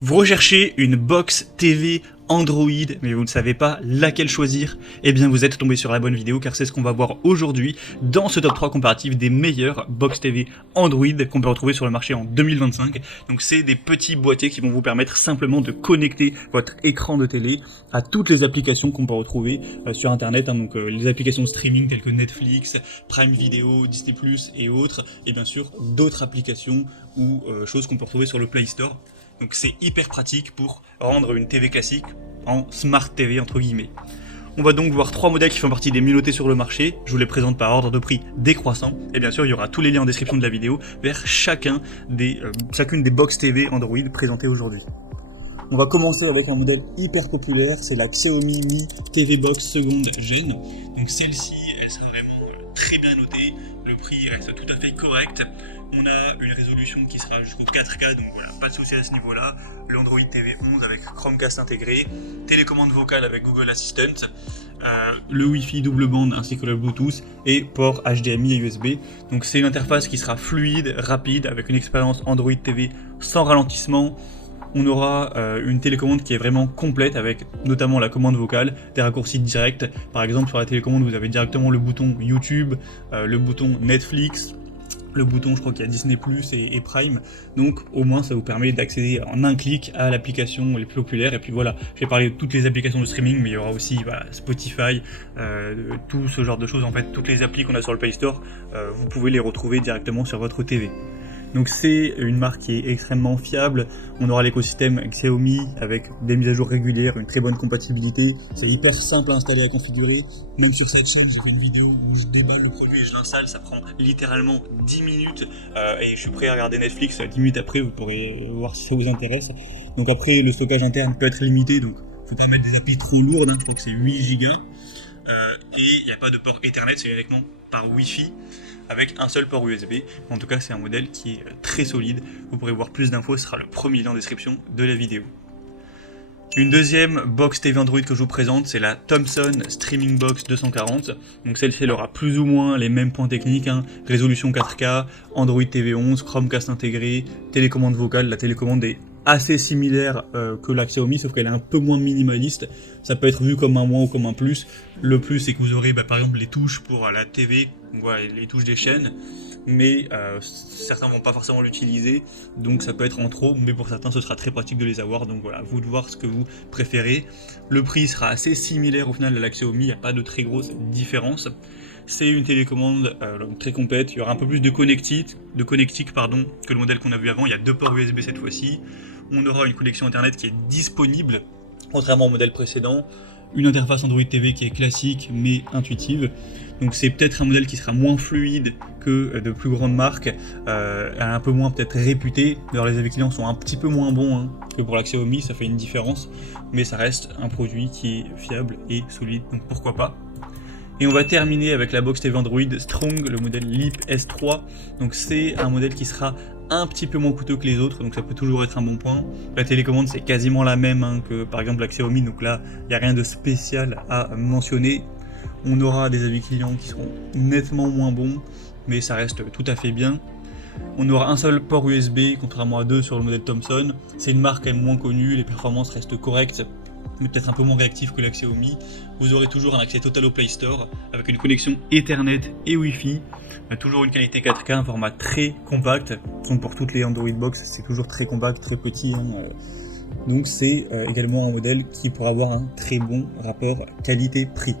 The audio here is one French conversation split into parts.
Vous recherchez une box TV Android, mais vous ne savez pas laquelle choisir? Eh bien vous êtes tombé sur la bonne vidéo car c'est ce qu'on va voir aujourd'hui dans ce top 3 comparatif des meilleures box TV Android qu'on peut retrouver sur le marché en 2025. Donc c'est des petits boîtiers qui vont vous permettre simplement de connecter votre écran de télé à toutes les applications qu'on peut retrouver sur internet, donc les applications de streaming telles que Netflix, Prime Video, Disney+, et autres, et bien sûr d'autres applications ou choses qu'on peut retrouver sur le Play Store. Donc c'est hyper pratique pour rendre une TV classique en Smart TV entre guillemets. On va donc voir trois modèles qui font partie des mieux notés sur le marché. Je vous les présente par ordre de prix décroissant. Et bien sûr, il y aura tous les liens en description de la vidéo vers chacune des box TV Android présentées aujourd'hui. On va commencer avec un modèle hyper populaire, c'est la Xiaomi Mi TV Box seconde gen. Donc celle-ci, elle sera vraiment très bien notée. Le prix reste tout à fait correct. On a une résolution qui sera jusqu'au 4K, donc voilà, pas de souci à ce niveau-là. L'Android TV 11 avec Chromecast intégré, télécommande vocale avec Google Assistant, le Wi-Fi double bande ainsi que le Bluetooth et port HDMI et USB. Donc c'est une interface qui sera fluide, rapide, avec une expérience Android TV sans ralentissement. On aura une télécommande qui est vraiment complète avec notamment la commande vocale, des raccourcis directs. Par exemple sur la télécommande vous avez directement le bouton YouTube, le bouton Netflix, le bouton, je crois qu'il y a Disney+, et Prime, donc au moins ça vous permet d'accéder en un clic à l'application les plus populaires. Et puis voilà, j'ai parlé de toutes les applications de streaming, mais il y aura aussi Spotify, tout ce genre de choses. En fait, toutes les applis qu'on a sur le Play Store, vous pouvez les retrouver directement sur votre TV. Donc c'est une marque qui est extrêmement fiable. On aura l'écosystème Xiaomi avec des mises à jour régulières, une très bonne compatibilité. C'est hyper simple à installer et à configurer. Même sur cette chaîne, j'ai fait une vidéo où je déballe le produit et je l'installe. Ça prend littéralement 10 minutes et je suis prêt à regarder Netflix 10 minutes après. Vous pourrez voir si ça vous intéresse. Donc après, le stockage interne peut être limité, donc faut pas mettre des applis trop lourdes. Je crois que c'est 8 Go. Et il n'y a pas de port Ethernet, c'est uniquement par Wi-Fi avec un seul port USB. En tout cas, c'est un modèle qui est très solide. Vous pourrez voir plus d'infos, ce sera le premier lien en description de la vidéo. Une deuxième box TV Android que je vous présente, c'est la Thomson Streaming Box 240. Donc celle-ci elle aura plus ou moins les mêmes points techniques, résolution 4K, Android TV 11, Chromecast intégré, télécommande vocale. La télécommande est assez similaire que la Xiaomi, sauf qu'elle est un peu moins minimaliste. Ça peut être vu comme un moins ou comme un plus. Le plus, c'est que vous aurez par exemple les touches pour la TV, voilà, les touches des chaînes, mais certains vont pas forcément l'utiliser, donc ça peut être en trop, mais pour certains ce sera très pratique de les avoir. Donc voilà, vous de voir ce que vous préférez. Le prix sera assez similaire au final à la Xiaomi, il n'y a pas de très grosse différence. C'est une télécommande donc très complète. Il y aura un peu plus de connectique que le modèle qu'on a vu avant. Il y a deux ports USB cette fois-ci. On aura une connexion internet qui est disponible, contrairement au modèle précédent. Une interface Android TV qui est classique mais intuitive. Donc c'est peut-être un modèle qui sera moins fluide que de plus grandes marques, un peu moins peut-être réputé. D'ailleurs les avis clients sont un petit peu moins bons que pour la Xiaomi, ça fait une différence, mais ça reste un produit qui est fiable et solide, donc pourquoi pas. Et on va terminer avec la box TV Android Strong, le modèle Leap S3. Donc c'est un modèle qui sera un petit peu moins coûteux que les autres, donc ça peut toujours être un bon point. La télécommande c'est quasiment la même que par exemple la Xiaomi, donc là il n'y a rien de spécial à mentionner. On aura des avis clients qui seront nettement moins bons, mais ça reste tout à fait bien. On aura un seul port USB, contrairement à deux sur le modèle Thomson. C'est une marque quand même moins connue, les performances restent correctes, mais peut-être un peu moins réactif que la Xiaomi. Vous aurez toujours un accès total au Play Store, avec une connexion Ethernet et Wi-Fi. Toujours une qualité 4K, un format très compact. Donc pour toutes les Android Box, c'est toujours très compact, très petit. Donc c'est également un modèle qui pourra avoir un très bon rapport qualité-prix.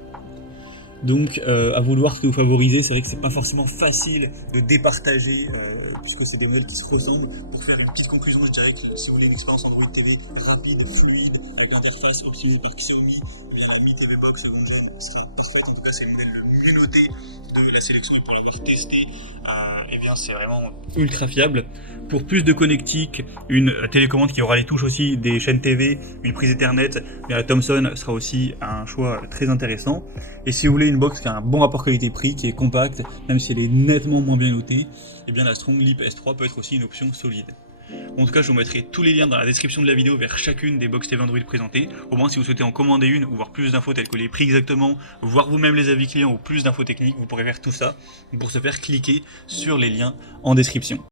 Donc à vous de voir ce que vous favorisez. C'est vrai que c'est pas forcément facile de départager puisque c'est des modèles qui se ressemblent. Pour faire une petite conclusion, je dirais que si vous voulez une expérience Android TV rapide, fluide, avec l'interface optimisée par Xiaomi, la Mi TV Box seconde gen sera parfaite. En tout cas c'est le modèle le mieux noté de la sélection, et pour l'avoir testé, eh bien c'est vraiment ultra fiable. Pour plus de connectique, une télécommande qui aura les touches aussi des chaînes TV, une prise Ethernet, la Thomson sera aussi un choix très intéressant. Et si vous voulez une box qui a un bon rapport qualité-prix, qui est compacte, même si elle est nettement moins bien notée, eh bien la Strong Leap S3 peut être aussi une option solide. En tout cas, je vous mettrai tous les liens dans la description de la vidéo vers chacune des box TV Android présentées. Au moins, si vous souhaitez en commander une ou voir plus d'infos telles que les prix exactement, voir vous-même les avis clients ou plus d'infos techniques, vous pourrez faire tout ça. Pour ce faire, cliquez sur les liens en description.